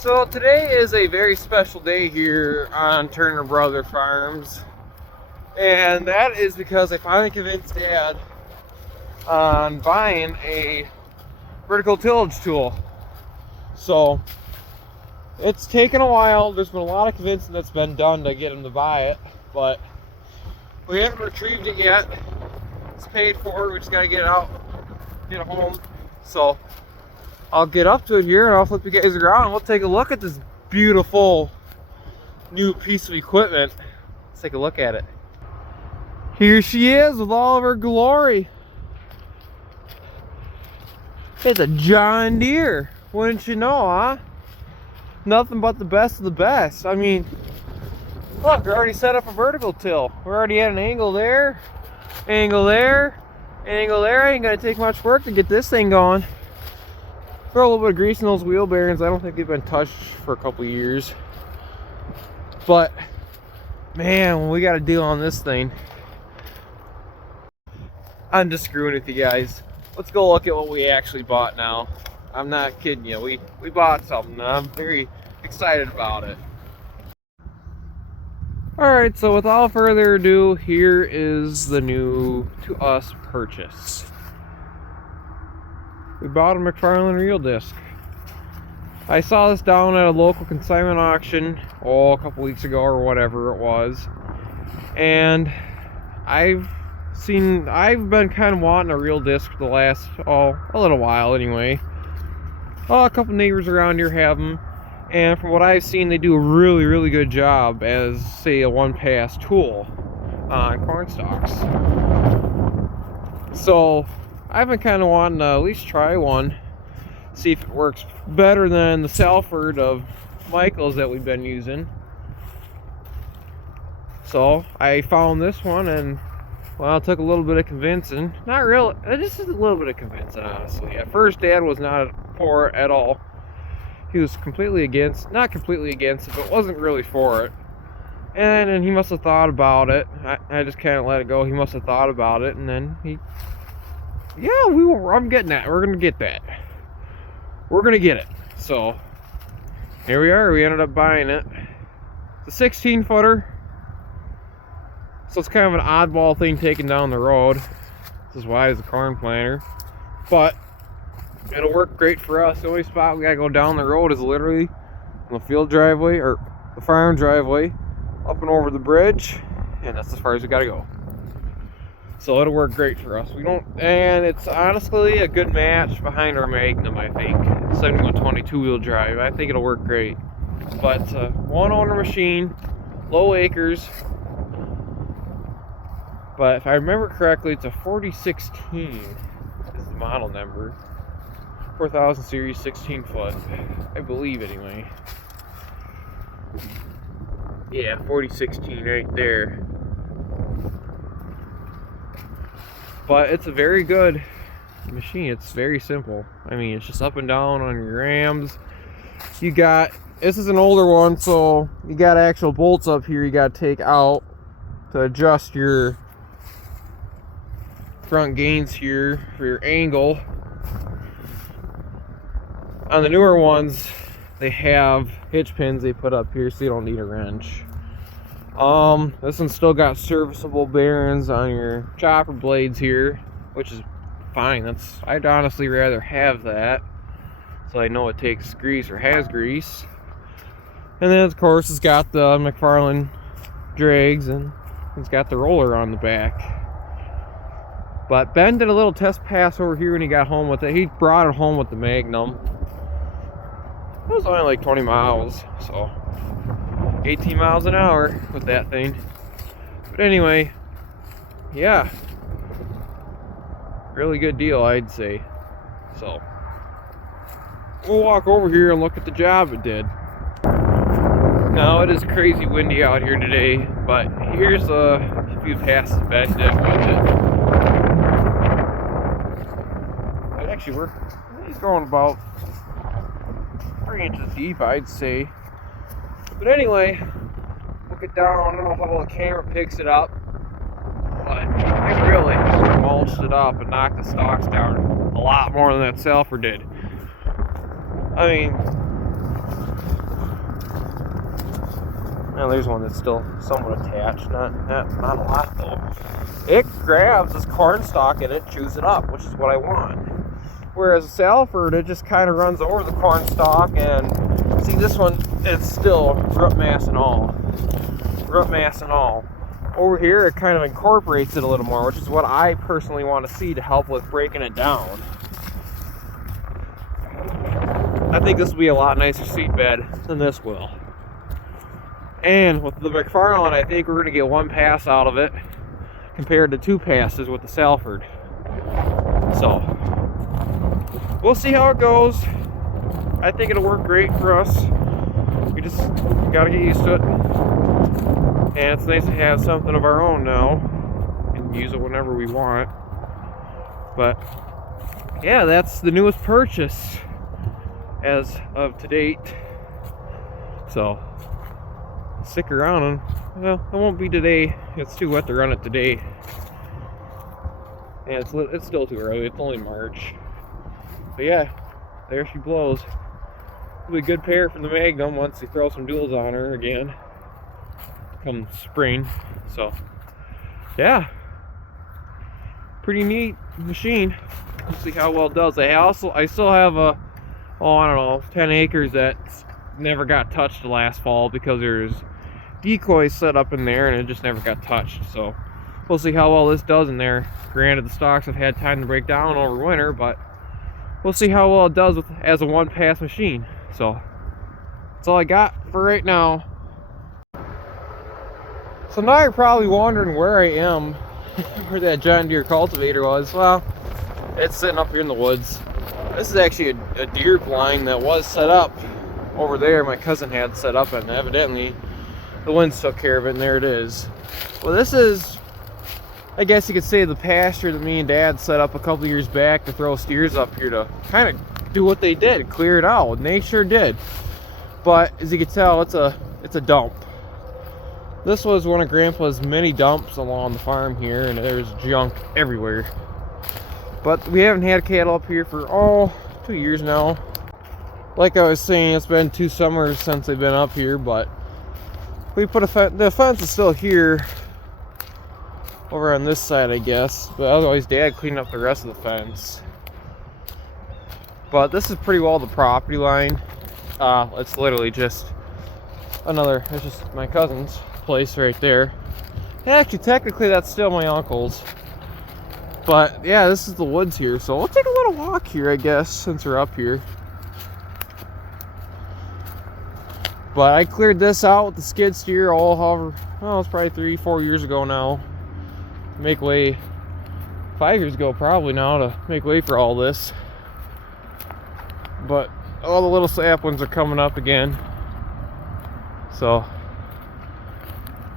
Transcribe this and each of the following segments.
So today is a very special day here on Turner Brother Farms, and that is because I finally convinced Dad on buying a vertical tillage tool. So it's taken a while. There's been a lot of convincing that's been done to get him to buy it, but we haven't retrieved it yet. It's paid for. We just gotta get it out, get it home. So I'll get up to it here and I'll flip you guys around and we'll take a look at this beautiful new piece of equipment. Let's take a look at it. Here she is with all of her glory. It's a John Deere. Wouldn't you know, huh? Nothing but the best of the best. I mean, look, we're already set up a vertical till. We're already at an angle there, angle there, angle there. Ain't gonna take much work to get this thing going. Throw a little bit of grease in those wheel bearings. I don't think they've been touched for a couple years. But, man, we got a deal on this thing. I'm just screwing with you guys. Let's go look at what we actually bought now. I'm not kidding you. We bought something. I'm very excited about it. Alright, so without further ado, here is the new to us purchase. We bought a McFarlane reel disc. I saw this down at a local consignment auction, a couple weeks ago or whatever it was. And I've been kind of wanting a reel disc for the last, a little while anyway. A couple neighbors around here have them. And from what I've seen, they do a really, really good job as, say, a one-pass tool on corn stalks. So I've been kind of wanting to at least try one, see if it works better than the Salford of Michael's that we've been using. So I found this one, and well, it took a little bit of convincing. Not real, just a little bit of convincing, honestly. At first, Dad was not for it at all. He was completely against, not completely against it, but wasn't really for it. And then he must have thought about it. I just can't let it go. He must have thought about it, and then yeah, I'm getting that. We're gonna get that. We're gonna get it. So here we are. We ended up buying it. It's a 16-footer. So it's kind of an oddball thing taking down the road. It's as wide as a corn planter, but it'll work great for us. The only spot we gotta go down the road is literally on the field driveway or the farm driveway, up and over the bridge, and that's as far as we gotta go. So it'll work great for us. And it's honestly a good match behind our Magnum, I think. 7120 two-wheel drive. I think it'll work great. But it's a one-owner machine, low acres. But if I remember correctly, it's a 4016 is the model number. 4000 series, 16 foot. I believe anyway. Yeah, 4016 right there. But it's a very good machine. It's very simple. I mean, it's just up and down on your rams. This is an older one, so you got actual bolts up here you got to take out to adjust your front gains here for your angle. On the newer ones, they have hitch pins they put up here, so you don't need a wrench. This one's still got serviceable bearings on your chopper blades here, which is fine. I'd honestly rather have that, so I know it takes grease or has grease. And then of course it's got the McFarlane drags, and it's got the roller on the back. But Ben did a little test pass over here when he got home with it. He brought it home with the Magnum. It was only like 20 miles, so 18 miles an hour with that thing. But anyway, yeah, really good deal, I'd say. So we'll walk over here and look at the job it did. Now it is crazy windy out here today, but here's a few passes Ben did with it. It actually worked. He's going about 3 inches deep, I'd say. But anyway, we'll get down. I don't know how well the camera picks it up, but it really mulched it up and knocked the stalks down a lot more than that Salford did. I mean, Now there's one that's still somewhat attached, not a lot though. It grabs this corn stalk and it chews it up, which is what I want. Whereas a Salford, it just kind of runs over the corn stalk, and see this one, it's still root mass and all. Root mass and all. Over here, it kind of incorporates it a little more, which is what I personally want to see to help with breaking it down. I think this will be a lot nicer seed bed than this will. And with the McFarlane, I think we're going to get one pass out of it compared to two passes with the Salford. So, we'll see how it goes. I think it'll work great for us. We just got to get used to it. And it's nice to have something of our own now and use it whenever we want. But yeah, that's the newest purchase as of to date. So stick around, and well, it won't be today. It's too wet to run it today. And it's still too early. It's only March. But yeah, there she blows. It'll be a good pair from the Magnum once they throw some duals on her again come spring. So yeah, pretty neat machine. We'll see how well it does. I still have I don't know, 10 acres that never got touched last fall because there's decoys set up in there and it just never got touched. So we'll see how well this does in there. Granted, the stalks have had time to break down over winter, but we'll see how well it does as a one-pass machine. So that's all I got for right now. So now you're probably wondering where I am, where that John Deere cultivator was. Well, it's sitting up here in the woods. This is actually a deer blind that was set up over there. My cousin had set up, and evidently the winds took care of it, and there it is. Well, this is, I guess you could say, the pasture that me and Dad set up a couple years back to throw steers up here to kind of do what they did, clear it out, and they sure did. But as you can tell, it's a dump. This was one of Grandpa's many dumps along the farm here, and there's junk everywhere. But we haven't had cattle up here for 2 years now. Like I was saying, it's been 2 summers since they've been up here, but we put the fence is still here over on this side, I guess, but otherwise Dad cleaned up the rest of the fence. But this is pretty well the property line. It's literally just it's just my cousin's place right there. Actually, technically that's still my uncle's. But yeah, this is the woods here, so we'll take a little walk here, I guess, since we're up here. But I cleared this out with the skid steer it's probably 3-4 years ago now. Make way, 5 years ago probably now, to make way for all this. But all the little saplings are coming up again. So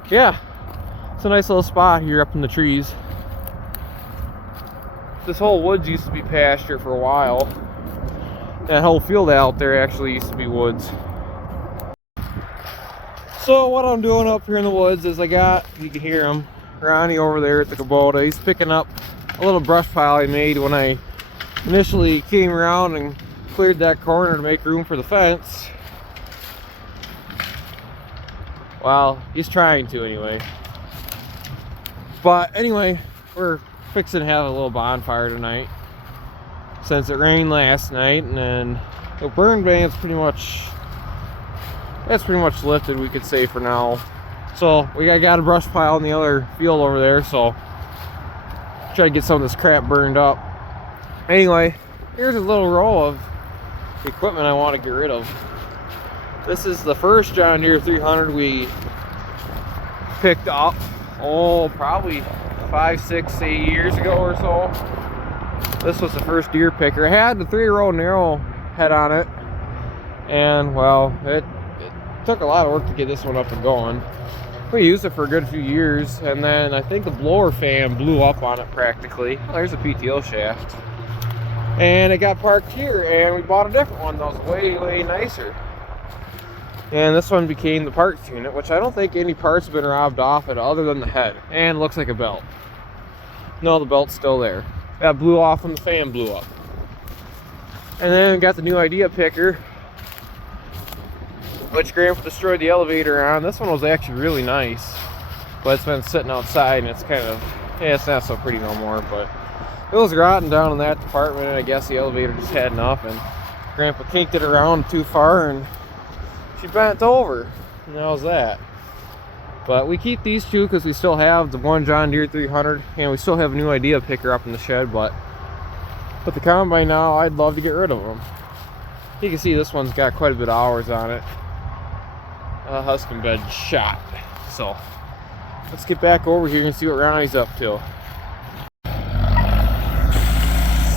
yeah, it's a nice little spot here up in the trees. This whole woods used to be pasture for a while. That whole field out there actually used to be woods. So what I'm doing up here in the woods is you can hear him, Ronnie over there at the Kubota. He's picking up a little brush pile I made when I initially came around and cleared that corner to make room for the fence. Well, he's trying to anyway. But anyway, we're fixing to have a little bonfire tonight since it rained last night, and then the burn ban's pretty much lifted, we could say, for now. So we got a brush pile in the other field over there, so try to get some of this crap burned up. Anyway, here's a little row of equipment I want to get rid of. This is the first John Deere 300 we picked up, probably 5, 6, 8 years ago or so. This was the first deer picker. It had the 3-row narrow head on it, and well, it took a lot of work to get this one up and going. We used it for a good few years, and then I think the blower fan blew up on it practically. Oh, there's a PTO shaft. And it got parked here, and we bought a different one that was way, way nicer. And this one became the parts unit, which I don't think any parts have been robbed off it other than the head. And looks like a belt. No, the belt's still there. That blew off when the fan blew up. And then we got the new idea picker. which Grandpa destroyed the elevator on. This one was actually really nice, but it's been sitting outside and it's kind of, yeah, it's not so pretty no more, but it was rotten down in that department, and I guess the elevator just had enough, and Grandpa kinked it around too far and she bent over, and that was that. But we keep these two because we still have the one John Deere 300, and we still have a new idea picker up in the shed, but with the combine now, I'd love to get rid of them. You can see this one's got quite a bit of hours on it. Husking bed shot. So let's get back over here and see what Ronnie's up to.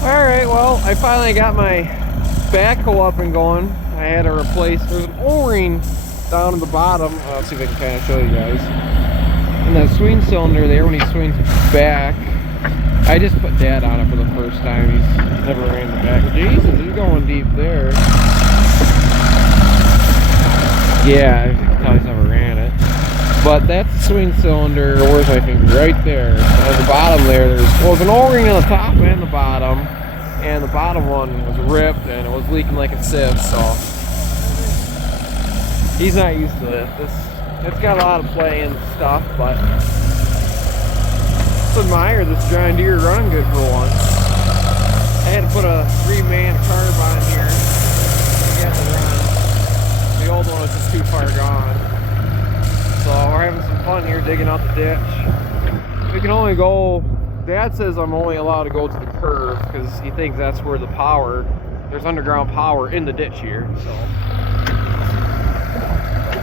Alright, well, I finally got my backhoe up and going. I had to replace, there's an O-ring down at the bottom. I'll see if I can kind of show you guys. And that swing cylinder there, when he swings back, I just put Dad on it for the first time. He's never ran the back. Jesus, he's going deep there. Yeah, I can tell he's never ran it. But that's the swing cylinder. Where's my finger? Right there. At the bottom there's an O-ring on the top and the bottom. And the bottom one was ripped and it was leaking like a sieve, so he's not used to it. It's got a lot of play and stuff, but let's admire this John Deere running good for once. I had to put a 3-man carb on here to get it run. The old one was just too far gone. So we're having some fun here digging out the ditch. We can only go, Dad says I'm only allowed to go to the curve because he thinks that's where the power, there's underground power in the ditch here, so.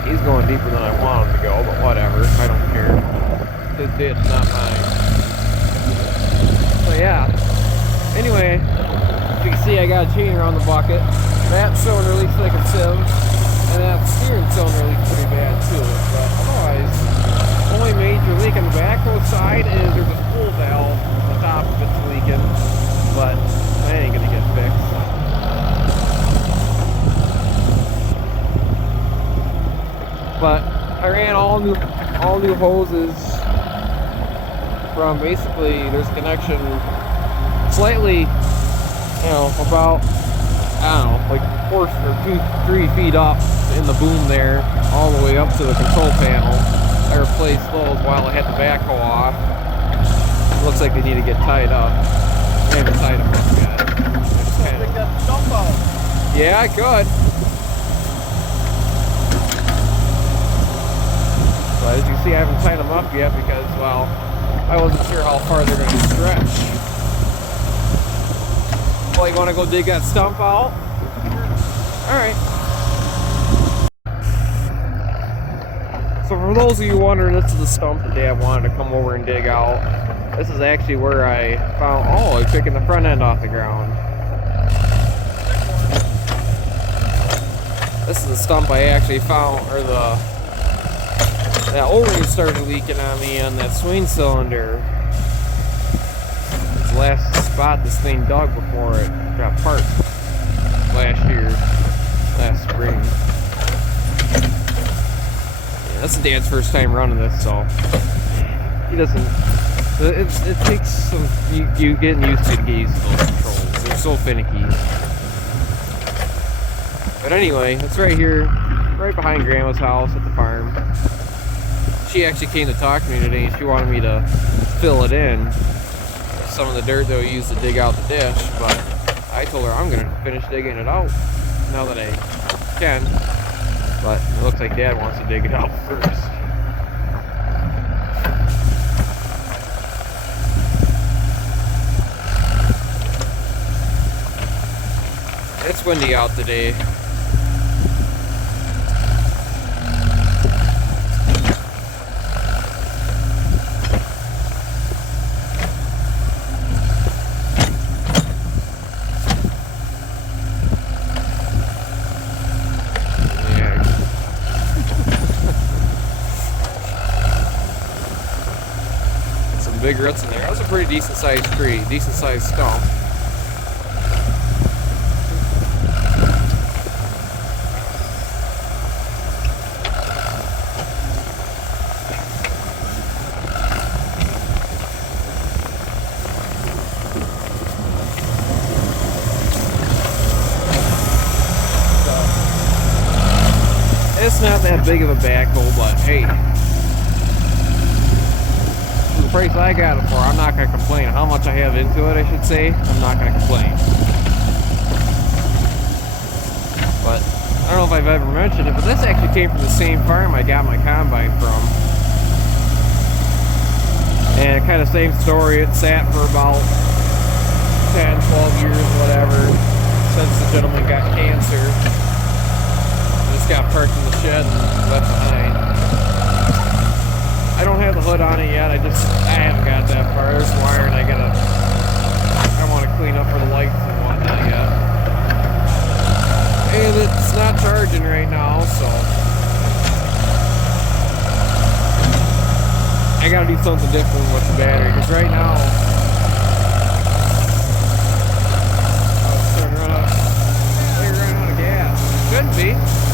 He's going deeper than I want him to go, but whatever, I don't care. His ditch, not mine. So yeah, anyway, as you can see I got a chain around the bucket. That cylinder leaks like a sieve, and that steering cylinder leaks pretty bad too. But otherwise, the only major leak on the backhoe side is there's a spool valve on the top of it's leaking, but that ain't gonna get fixed. But I ran all new hoses from basically, there's a connection slightly, you know, about, I don't know, like 4 or 3 feet up in the boom there, all the way up to the control panel. I replaced those while I had the backhoe off. It looks like they need to get tied up. I haven't tied them up yet. Take that stump out. Yeah, I could. But as you see, I haven't tied them up yet because, well, I wasn't sure how far they're going to stretch. Well, you want to go dig that stump out? Alright. So for those of you wondering, this is the stump that Dad wanted to come over and dig out. This is actually where I found, oh, I'm picking the front end off the ground. This is the stump I actually found, or that O-ring started leaking on me on that swing cylinder. It's the last spot this thing dug before it got parked last year, last spring. Yeah, that's Dad's first time running this, so he doesn't. It takes some you getting used to get used to those controls. They're so finicky. But anyway, it's right here, right behind Grandma's house at the farm. She actually came to talk to me today and she wanted me to fill it in, some of the dirt that we used to dig out the ditch, but I told her I'm going to finish digging it out now that I can. But it looks like Dad wants to dig it out first. It's windy out today. Big roots in there. That was a pretty decent sized tree, decent sized stump. that big of a backhoe, but hey, for the price I got it for, I'm not gonna complain. How much I have into it, I should say, I'm not gonna complain. But I don't know if I've ever mentioned it, but this actually came from the same farm I got my combine from. And kind of same story, it sat for about 10, 12 years, whatever, since the gentleman got cancer. Just got parked in the shed and left behind. I don't have the hood on it yet, I haven't got that far. There's wire and I want to clean up for the lights and whatnot yet. And it's not charging right now, so I gotta do something different with the battery, because right now it's running out of gas. Shouldn't be.